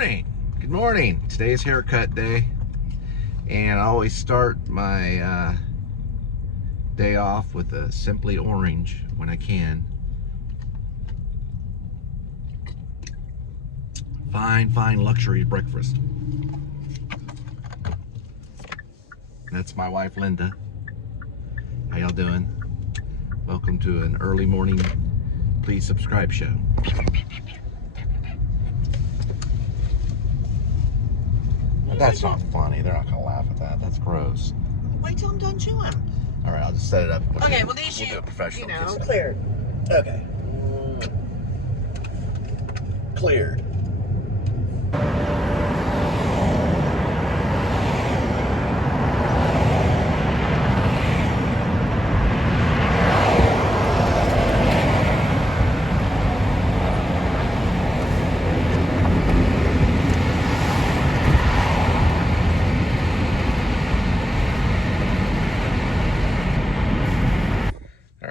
morning. Good morning. Today's haircut day, and I always start my day off with a Simply Orange when I can. Fine luxury breakfast. That's my wife, Linda. How y'all doing? Welcome to an early morning please subscribe show. That's not funny. They're not gonna laugh at that. That's gross. Wait till I'm done chewing. All right, I'll just set it up. Okay, well these we'll do a professional. cleared. Okay. Cleared.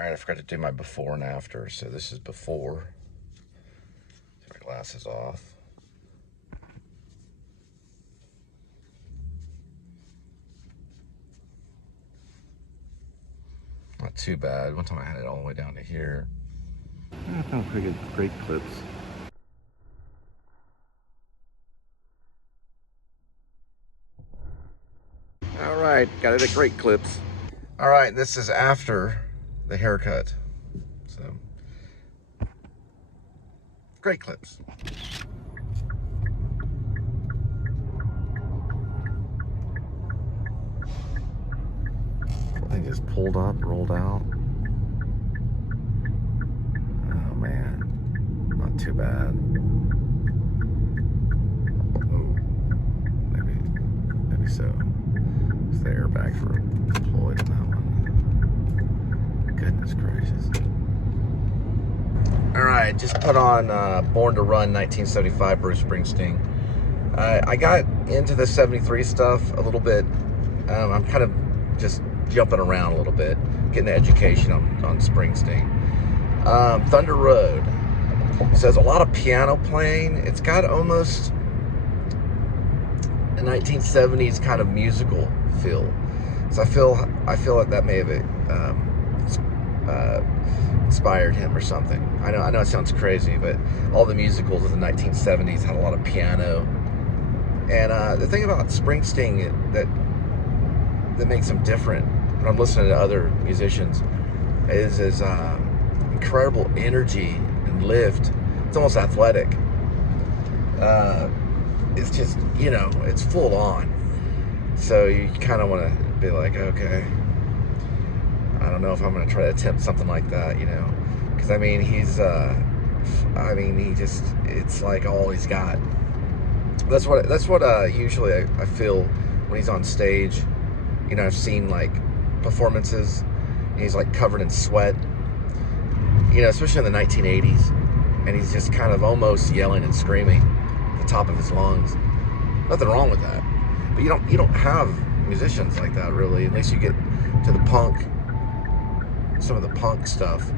I forgot to do my before and after, so this is before. Take my glasses off. Not too bad. One time I had it all the way down to here. I found pretty good, great clips. All right, got it at great clips. All right, this is after the haircut. So, great clips. I think it's pulled up, rolled out. Oh man, not too bad. Oh, maybe so. Is the airbags were deployed on that one. Goodness gracious. All right, just put on Born to Run 1975 Bruce Springsteen. I got into the 73 stuff a little bit. I'm kind of just jumping around a little bit, getting an education on Springsteen. Thunder Road. So there's a lot of piano playing. It's got almost a 1970s kind of musical feel. So I feel like that may have inspired him or something. I know it sounds crazy, but all the musicals of the 1970s had a lot of piano. And the thing about Springsteen that makes him different when I'm listening to other musicians is his incredible energy and lift. It's almost athletic. It's just, it's full on. So you kind of want to be like, okay, I don't know if I'm going to try to attempt something like that, because it's like all he's got. That's what usually I feel when he's on stage. I've seen like performances and he's like covered in sweat, especially in the 1980s, and he's just kind of almost yelling and screaming at the top of his lungs. Nothing wrong with that, but you don't have musicians like that really, unless you get to the punk. Some of the punk stuff,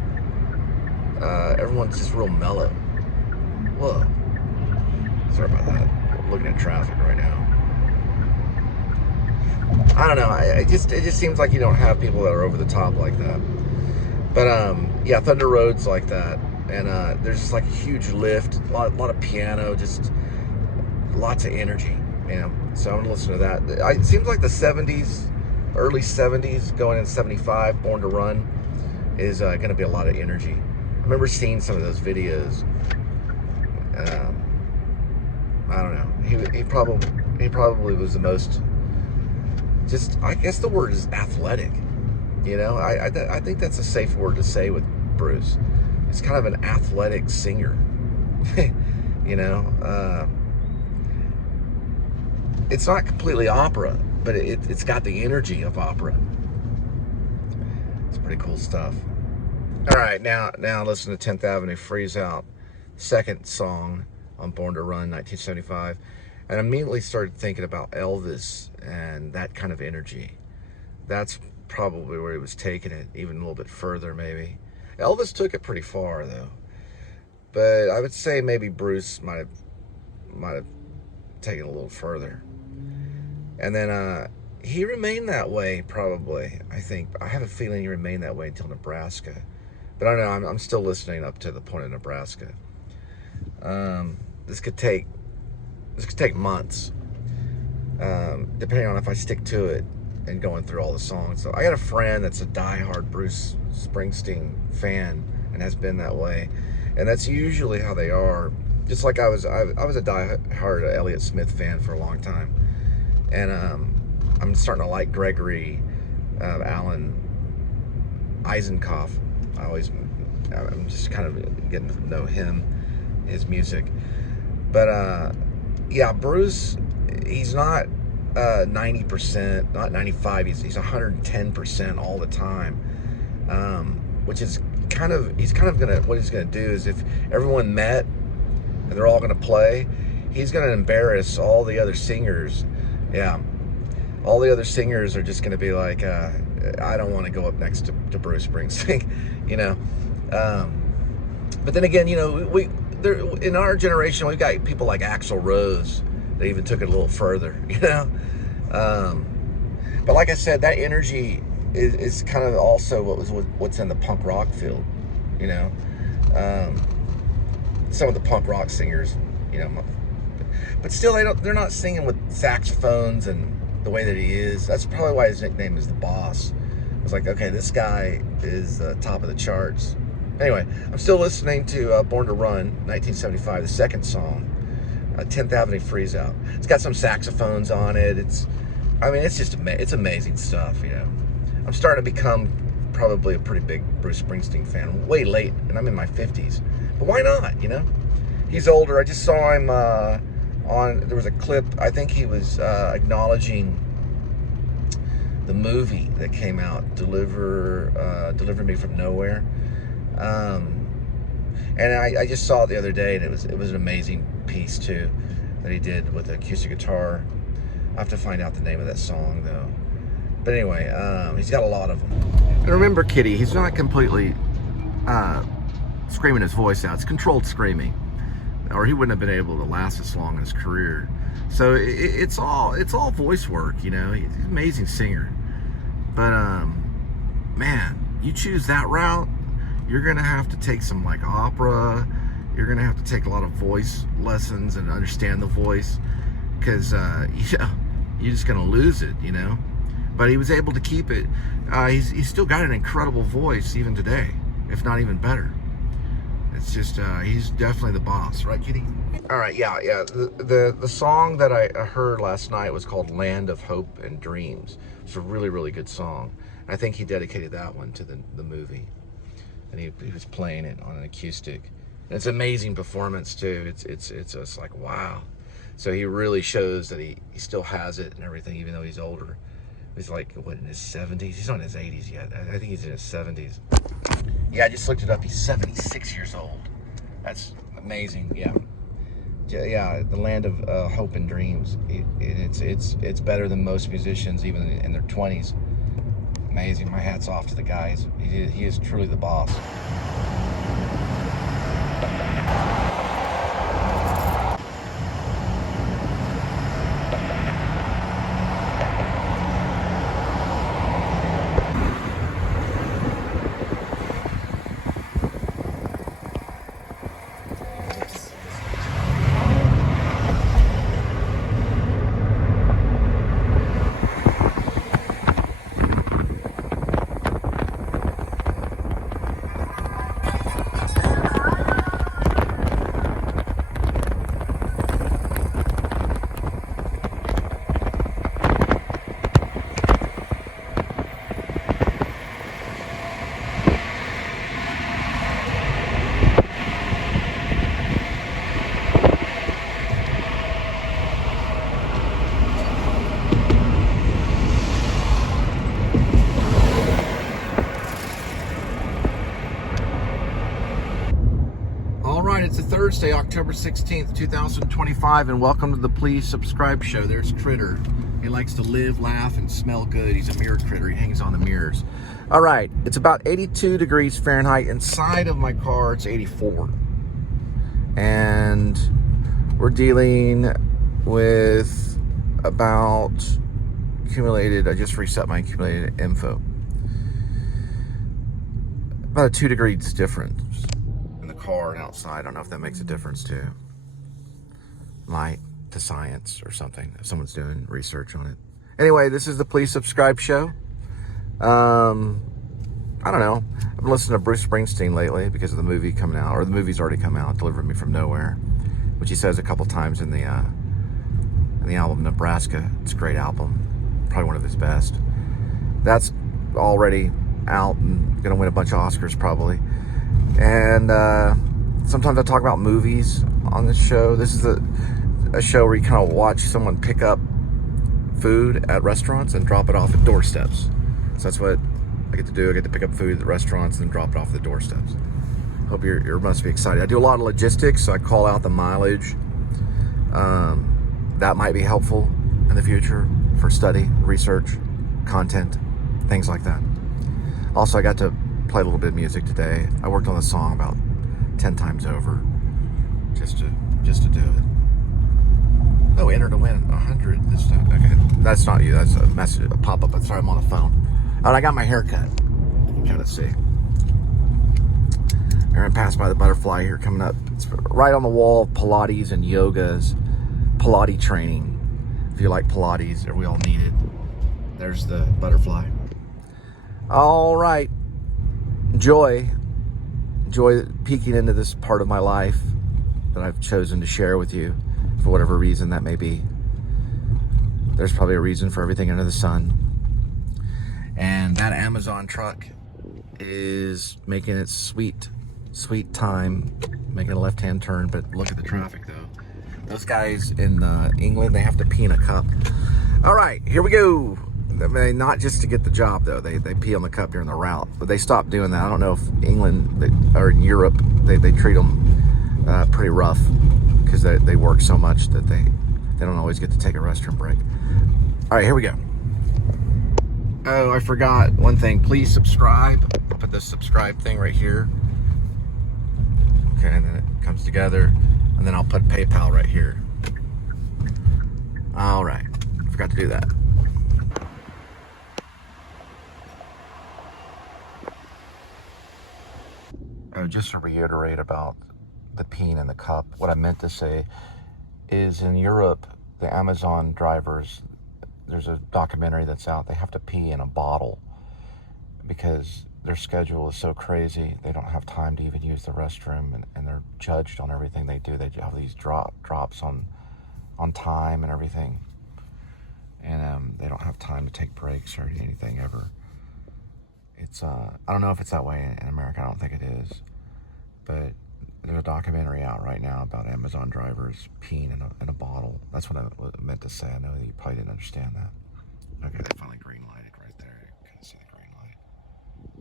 everyone's just real mellow. Whoa, sorry about that. I'm looking at traffic right now. I don't know. It just seems like you don't have people that are over the top like that. But yeah, Thunder Road's like that, and there's just like a huge lift, a lot of piano, just lots of energy. So I'm gonna listen to that. It seems like the 70s, early 70s, going in 75, Born to Run, is going to be a lot of energy. I remember seeing some of those videos. I don't know. He probably was the most. Just, I guess the word is athletic. I think that's a safe word to say with Bruce. He's kind of an athletic singer. It's not completely opera, but it's got the energy of opera. It's pretty cool stuff. All right, now listen to 10th Avenue Freeze Out, second song on Born to Run 1975, and immediately started thinking about Elvis and that kind of energy. That's probably where he was taking it, even a little bit further maybe. Elvis took it pretty far though, but I would say maybe Bruce might have take it a little further. And then he remained that way, probably. I have a feeling he remained that way until Nebraska. But I don't know, I'm still listening up to the point of Nebraska. This could take months, depending on if I stick to it and going through all the songs. So I got a friend that's a diehard Bruce Springsteen fan and has been that way. And that's usually how they are. Just like I was a diehard Elliott Smith fan for a long time. And I'm starting to like Gregory Alan Eisenkopf. I'm just kind of getting to know him, his music. But yeah, Bruce, he's not 90%, not 95, he's 110% all the time. Which is he's gonna, what he's gonna do is, if everyone met and they're all gonna play, he's gonna embarrass all the other singers. Yeah, all the other singers are just gonna be like, I don't want to go up next to Bruce Springsteen, you know. But then again, you know, in our generation, we've got people like Axl Rose that even took it a little further, you know. But like I said, that energy is kind of also what's in the punk rock field, you know. Some of the punk rock singers, you know, but still they're not singing with saxophones and the way that he is. That's probably why his nickname is the Boss. It's like, okay, this guy is top of the charts. Anyway, I'm still listening to Born to Run, 1975, the second song, 10th Avenue Freeze Out. It's got some saxophones on it. It's just it's amazing stuff, you know. I'm starting to become probably a pretty big Bruce Springsteen fan. Way late, and I'm in my 50s. But why not, you know? He's older. I just saw him there was a clip, I think he was acknowledging the movie that came out, Deliver Me From Nowhere. And I just saw it the other day, and it was an amazing piece too that he did with the acoustic guitar. I have to find out the name of that song though. But anyway, he's got a lot of them. And remember, Kitty, he's not completely screaming his voice out. It's controlled screaming, or he wouldn't have been able to last this long in his career. So it's all voice work, you know. He's an amazing singer. But man, you choose that route, you're gonna have to take some like opera. You're gonna have to take a lot of voice lessons and understand the voice, because you're just gonna lose it, you know. But he was able to keep it. He's still got an incredible voice even today, if not even better. It's just he's definitely the boss, right, Kitty? All right, yeah. The song that I heard last night was called "Land of Hope and Dreams." It's a really, really good song. I think he dedicated that one to the movie, and he was playing it on an acoustic. And it's an amazing performance too. It's just like, wow. So he really shows that he still has it and everything, even though he's older. He's like, what, in his 70s? He's not in his 80s yet. I think he's in his 70s. Yeah, I just looked it up. He's 76 years old. That's amazing. Yeah, the Land of Hope and Dreams. It's better than most musicians, even in their 20s. Amazing. My hat's off to the guys. He is truly the boss. It's a Thursday, October 16th, 2025, and welcome to the Please Subscribe Show. There's Critter. He likes to live, laugh, and smell good. He's a mirror critter. He hangs on the mirrors. All right, it's about 82 degrees Fahrenheit. Inside of my car, it's 84. And we're dealing with about accumulated, I just reset my accumulated info. About a 2 degrees difference in the car and outside. I don't know if that makes a difference too. Might to science or something, if someone's doing research on it. Anyway, this is the Please Subscribe show. I don't know. I've been listening to Bruce Springsteen lately because of the movie coming out, or the movie's already come out, Deliver Me From Nowhere, which he says a couple times in the album Nebraska. It's a great album, probably one of his best. That's already out and gonna win a bunch of Oscars probably. And sometimes I talk about movies on this show. This is a show where you kind of watch someone pick up food at restaurants and drop it off at doorsteps. So that's what I get to do. I get to pick up food at the restaurants and drop it off at the doorsteps. Hope you must be excited. I do a lot of logistics, so I call out the mileage. That might be helpful in the future for study, research, content, things like that. Also, I got to play a little bit of music today. I worked on the song about 10 times over just to do it. Oh, enter to win 100 this time. Okay, that's not you. That's a message, a pop-up. Sorry, I'm on the phone. Oh, I got my hair cut. You can kind of see. I'm going to pass by the butterfly here coming up. It's right on the wall of Pilates and yoga's Pilates training. If you like Pilates, or we all need it. There's the butterfly. All right. Joy peeking into this part of my life that I've chosen to share with you for whatever reason that may be. There's probably a reason for everything under the sun. And that Amazon truck is making its sweet time, making a left-hand turn, but look at the traffic though. Those guys in England, they have to pee in a cup. All right, here we go. I mean, not just to get the job though, they pee on the cup during the route, but they stopped doing that. I don't know if England or in Europe, they treat them pretty rough because they work so much that they don't always get to take a restroom break. All right, here we go. Oh, I forgot one thing. Please subscribe. I'll put the subscribe thing right here. Okay, and then it comes together, and then I'll put PayPal right here. All right, I forgot to do that. Oh, just to reiterate about the peeing in the cup, what I meant to say is in Europe, the Amazon drivers, there's a documentary that's out, they have to pee in a bottle because their schedule is so crazy. They don't have time to even use the restroom, and they're judged on everything they do. They have these drops on time and everything. And they don't have time to take breaks or anything ever. It's I don't know if it's that way in America. I don't think it is. But there's a documentary out right now about Amazon drivers peeing in a bottle. That's what I meant to say. I know that you probably didn't understand that. Okay, they finally green lighted right there. You can see the green light.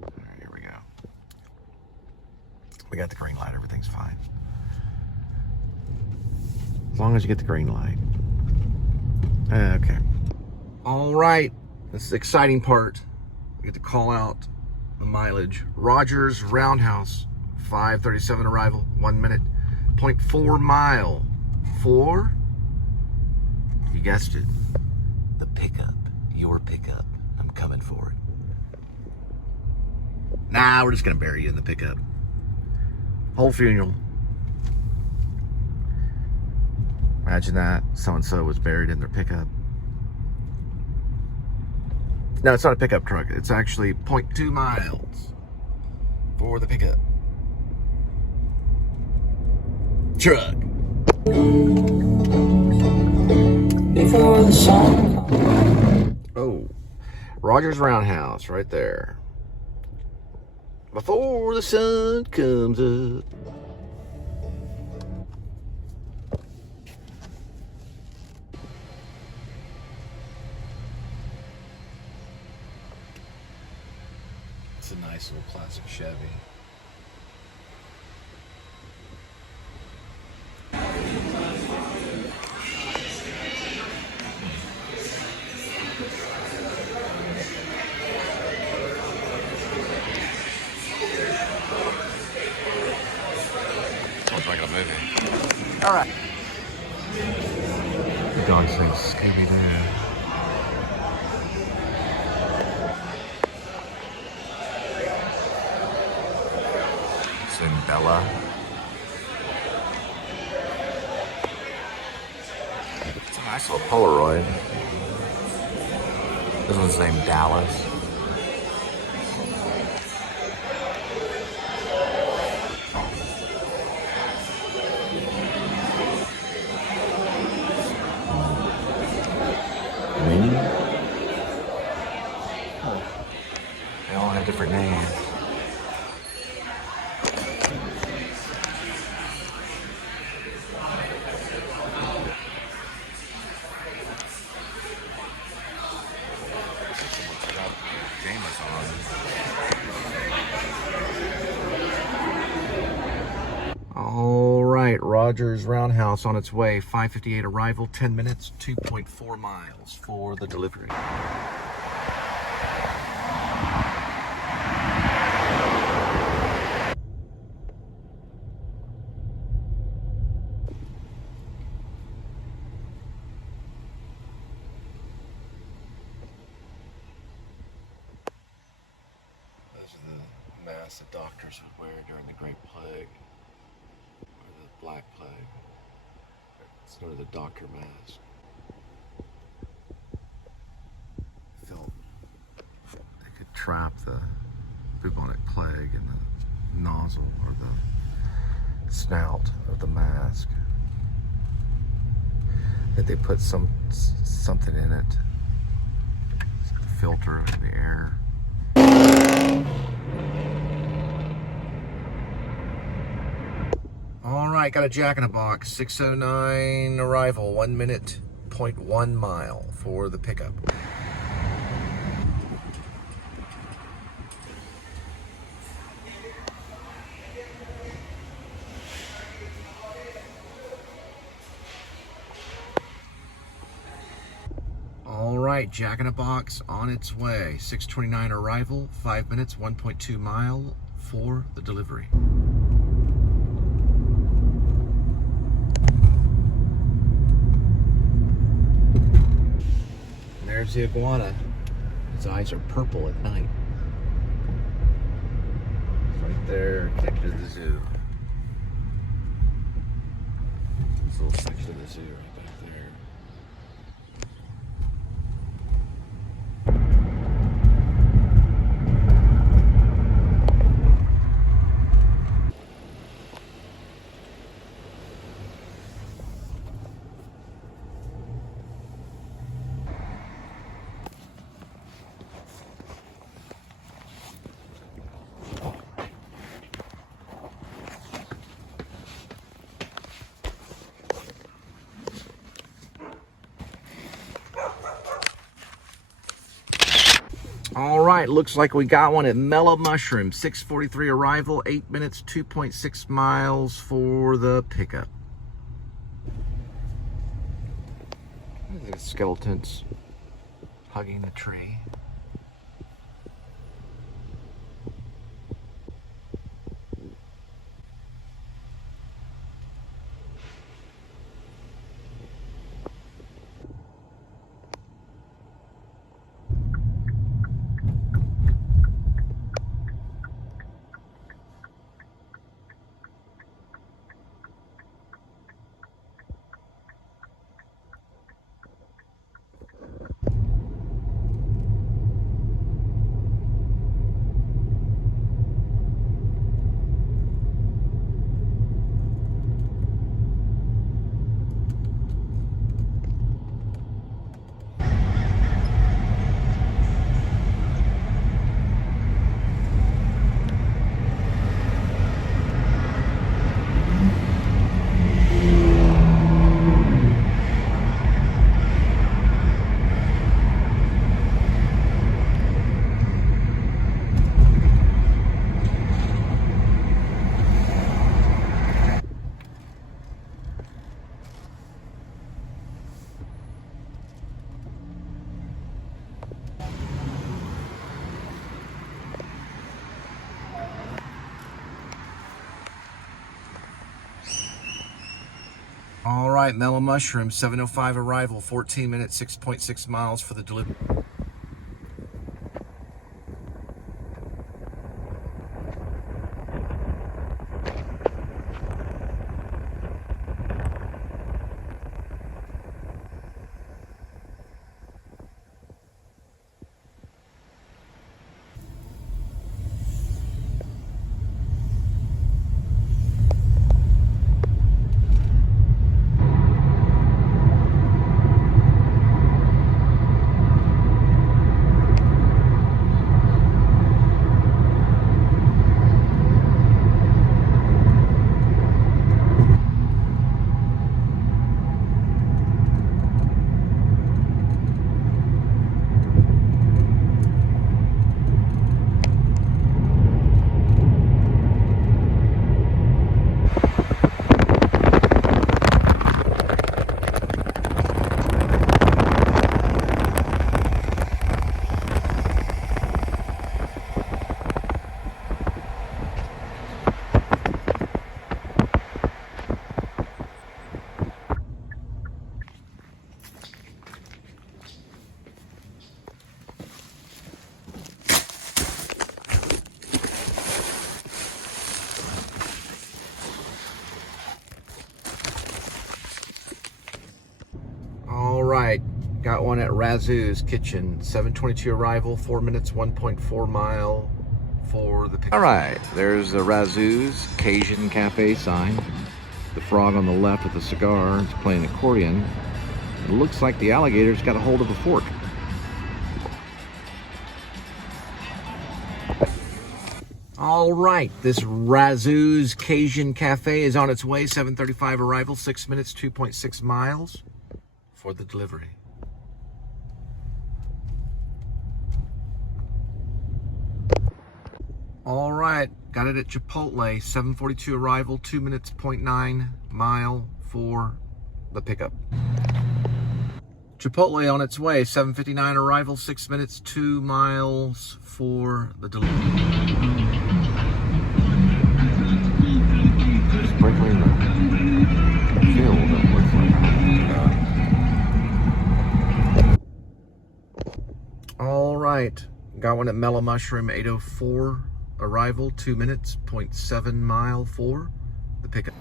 All right, here we go. We got the green light. Everything's fine. As long as you get the green light. Okay. All right. This is the exciting part. We get to call out the mileage. Rogers Roundhouse, 5:37 arrival, 1 minute, 0.4 mile. 4? You guessed it. The pickup. Your pickup. I'm coming for it. Nah, we're just going to bury you in the pickup. Whole funeral. Imagine that. So-and-so was buried in their pickup. No, it's not a pickup truck. It's actually 0.2 miles for the pickup truck. Before the sun. Oh, Rogers Roundhouse right there. Before the sun comes up. It's a nice little classic Chevy. Sounds like a movie. All right. Dog's name's Scooby Doo. His name Bella. It's a nice little Polaroid. This one's named Dallas. Minnie? They all have different names. All right, Rogers Roundhouse on its way. 5:58 arrival, 10 minutes, 2.4 miles for the delivery. Those are the masks that doctors would wear during the Great Plague. Or the Black Plague. It's known as the doctor mask. Felt they could trap the bubonic plague in the nozzle or the snout of the mask. That they put something in it, to filter the air. All right, got a Jack in a Box, 6:09 arrival, 1 minute, 0.1 mile for the pickup. All right, Jack in a Box on its way, 6:29 arrival, 5 minutes, 1.2 mile for the delivery. There's the iguana. His eyes are purple at night. It's right there, connected to the zoo. This little section of the zoo right back there. All right, looks like we got one at Mellow Mushroom. 6:43 arrival, 8 minutes, 2.6 miles for the pickup. The skeletons hugging the tree. All right, Mellow Mushroom, 7:05 arrival, 14 minutes, 6.6 miles for the delivery. All right, got one at Razoo's Kitchen, 7:22 arrival, 4 minutes, 1.4 mile for the pick. All right, there's the Razoo's Cajun Cafe sign. The frog on the left with the cigar is playing accordion. It looks like the alligator's got a hold of a fork. All right, this Razoo's Cajun Cafe is on its way, 7:35 arrival, 6 minutes, 2.6 miles for the delivery. All right, got it at Chipotle, 7:42 arrival, 2 minutes, 0.9 mile for the pickup. Chipotle on its way, 7:59 arrival, 6 minutes, 2 miles for the delivery. Sprinkling the field, it looks like. All right, got one at Mellow Mushroom, 8:04 arrival, 2 minutes, 0.7 mile for the pickup.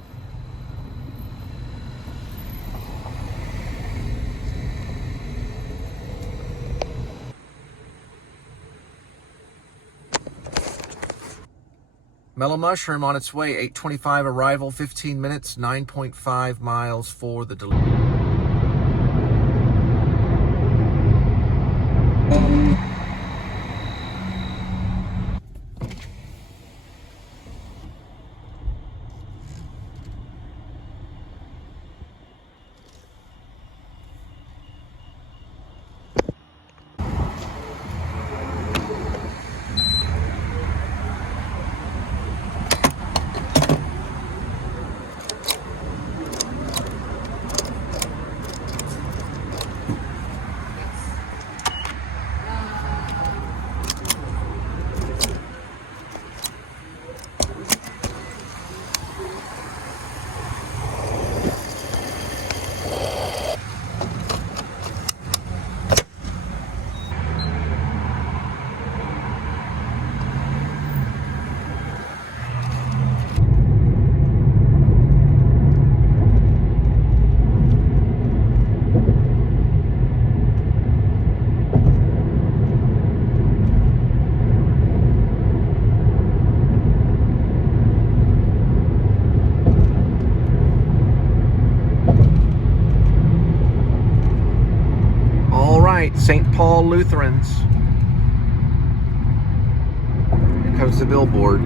Mellow Mushroom on its way, 8:25 arrival, 15 minutes, 9.5 miles for the delivery. St. Paul Lutherans. Here comes the billboard.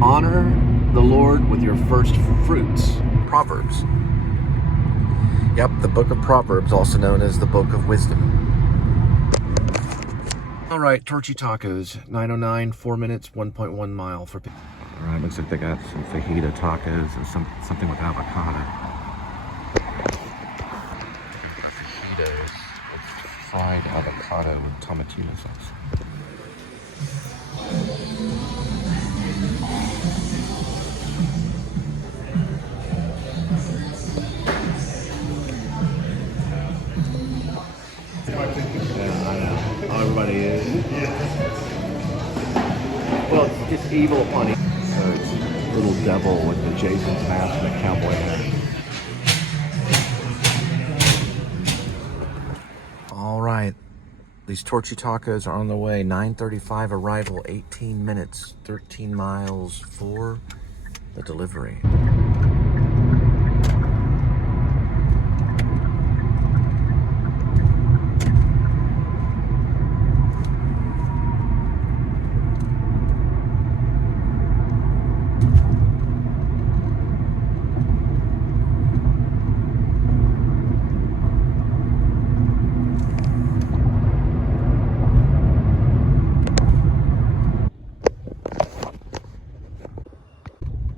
Honor the Lord with your first fruits. Proverbs. Yep, the book of Proverbs, also known as the book of wisdom. All right, Torchy Tacos, 9:09, 4 minutes, 1.1 mile for. All right, looks like they got some fajita tacos and something with avocado. Fajitas with fried avocado and tomatillo sauce. Evil upon evil. So it's little devil with the Jason's mask and a cowboy hat. All right. These torchy tacos are on the way. 9:35 arrival, 18 minutes, 13 miles for the delivery.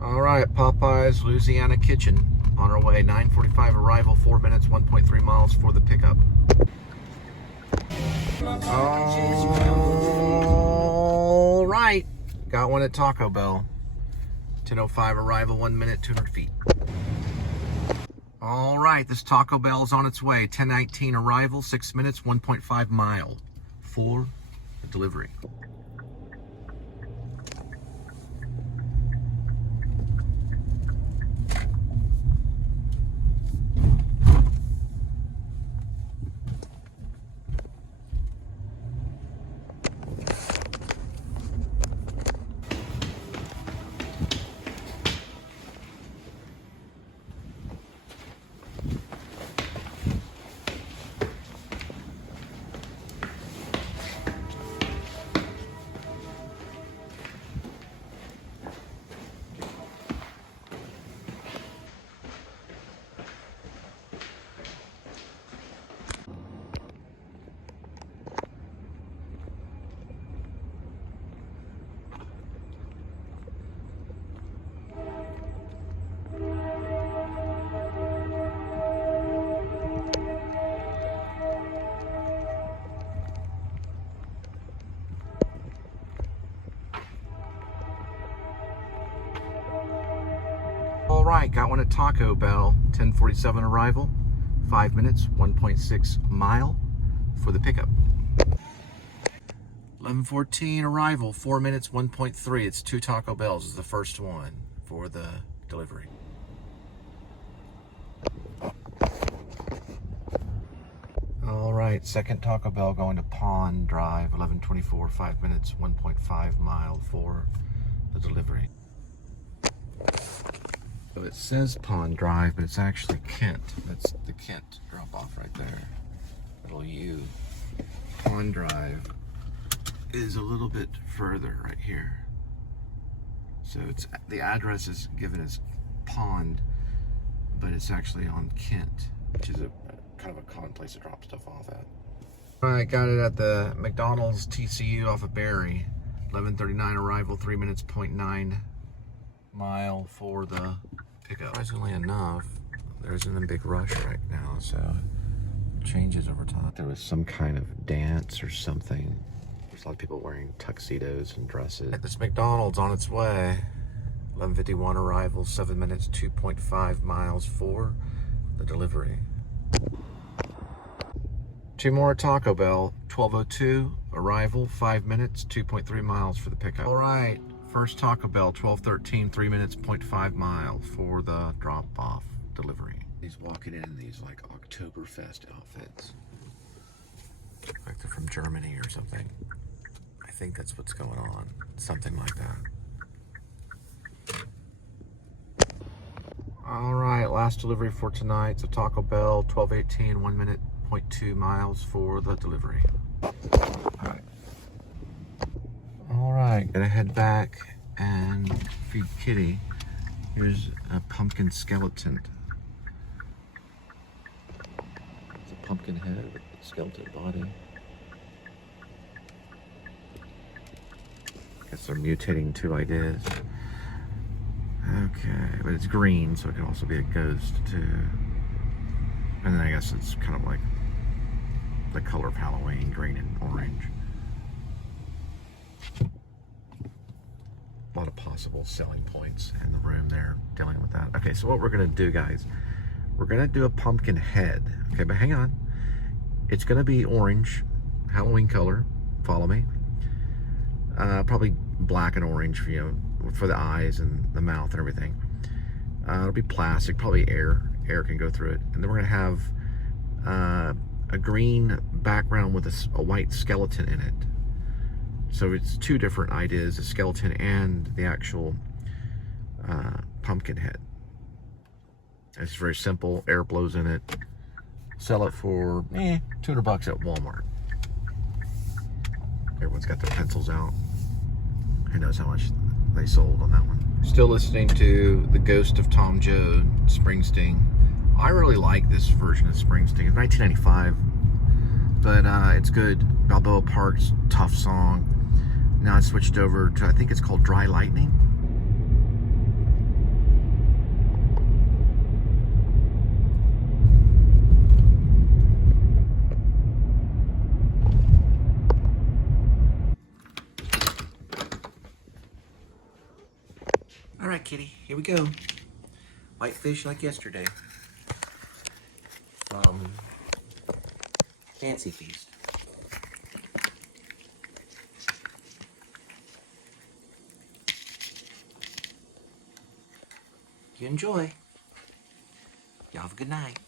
All right, Popeye's Louisiana Kitchen on our way. 9:45 arrival, 4 minutes, 1.3 miles for the pickup. All right, got one at Taco Bell. 10:05 arrival, 1 minute, 200 feet. All right, this Taco Bell is on its way. 10:19 arrival, 6 minutes, 1.5 mile for the delivery. All right, got one at Taco Bell. 10:47 arrival, 5 minutes, 1.6 mile for the pickup. 11:14 arrival, 4 minutes, 1.3. It's 2 Taco Bells is the first one for the delivery. All right, second Taco Bell going to Pond Drive, 11:24, 5 minutes, 1.5 mile for the delivery. So it says Pond Drive, but it's actually Kent. That's the Kent drop off right there. Little U. Pond Drive is a little bit further right here. So it's the address is given as Pond, but it's actually on Kent, which is a kind of a common place to drop stuff off at. I got it at the McDonald's TCU off of Barry. 11:39 arrival, 3 minutes, 0.9 mile for the pickup. Surprisingly enough, there isn't a big rush right now, so it changes over time. There was some kind of dance or something. There's a lot of people wearing tuxedos and dresses. This McDonald's on its way. 11:51 arrival, 7 minutes, 2.5 miles for the delivery. 2 more at Taco Bell. 12:02 arrival, 5 minutes, 2.3 miles for the pickup. All right. First Taco Bell, 12:13, 3 minutes, 0.5 mile for the drop-off delivery. He's walking in these like Oktoberfest outfits. Like they're from Germany or something. I think that's what's going on. Something like that. All right, last delivery for tonight. So Taco Bell, 12:18, 1 minute, 0.2 miles for the delivery. All right, gonna head back and feed Kitty. Here's a pumpkin skeleton. It's a pumpkin head with a skeleton body. Guess they're mutating 2 ideas. Okay, but it's green, so it can also be a ghost too. And then I guess it's kind of like the color of Halloween, green and orange. A lot of possible selling points in the room there dealing with that. Okay, so what we're gonna do, guys, we're gonna do a pumpkin head. Okay, but hang on. It's gonna be orange, Halloween color. Follow me. Probably black and orange, you know, for the eyes and the mouth and everything. It'll be plastic, probably air can go through it. And then we're gonna have a green background with a white skeleton in it. So it's two different ideas, the skeleton and the actual pumpkin head. It's very simple, air blows in it. Sell it for $200 at Walmart. Everyone's got their pencils out. Who knows how much they sold on that one. Still listening to The Ghost of Tom Joad, Springsteen. I really like this version of Springsteen. It's 1995, but it's good. Balboa Park's tough song. Now I switched over to, I think it's called Dry Lightning. All right, kitty, here we go. Whitefish like yesterday. Fancy Feast. You enjoy. Y'all have a good night.